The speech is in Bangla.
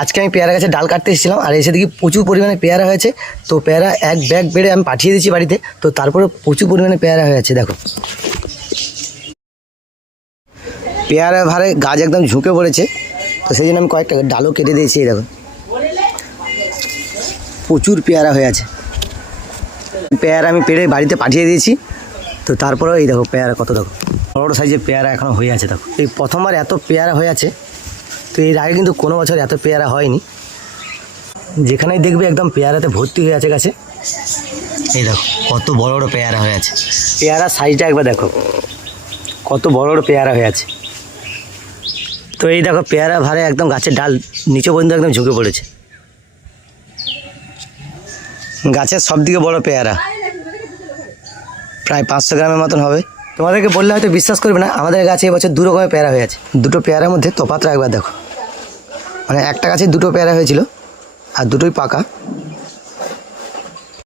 আজকে আমি পেয়ারা গাছের ডাল কাটতে এসেছিলাম, আর এসে দেখি প্রচুর পরিমাণে পেয়ারা হয়েছে। তো পেয়ারা এক ব্যাগ বেড়ে আমি পাঠিয়ে দিয়েছি বাড়িতে। তো তারপরে প্রচুর পরিমাণে পেয়ারা হয়েছে, দেখো পেয়ারা ভারে গাছ একদম ঝুঁকে পড়েছে। তো সেই জন্য আমি কয়েকটা ডালও কেটে দিয়েছি। এই দেখো প্রচুর পেয়ারা হয়ে আছে। পেয়ারা আমি পেড়ে বাড়িতে পাঠিয়ে দিয়েছি। তো তারপরেও এই দেখো পেয়ারা কত, দেখো বড় সাইজের পেয়ারা এখনও হয়ে আছে। দেখো এই প্রথমবার এত পেয়ারা হয়ে আছে। তো এর আগে কিন্তু কোনো বছর এত পেয়ারা হয়নি। যেখানেই দেখবে একদম পেয়ারাতে ভর্তি হয়ে আছে গাছে। এই দেখো কত বড় বড় পেয়ারা হয়ে আছে। পেয়ারা সাইজটা একবার দেখো কত বড় বড় পেয়ারা হয়ে আছে। তো এই দেখো পেয়ারা ভারে একদম গাছের ডাল নিচে পর্যন্ত একদম ঝুঁকে পড়েছে। গাছের সব থেকে বড় পেয়ারা প্রায় 500 গ্রামের মতন হবে। তোমাদেরকে বললে হয়তো বিশ্বাস করবে না, আমাদের গাছে এবছর 2 রকমের পেয়ারা হয়ে আছে। দুটো পেয়ারার মধ্যে তফাৎটা একবার দেখো, মানে একটা গাছে 2টো পেয়ারা হয়েছিল আর দুটোই পাকা।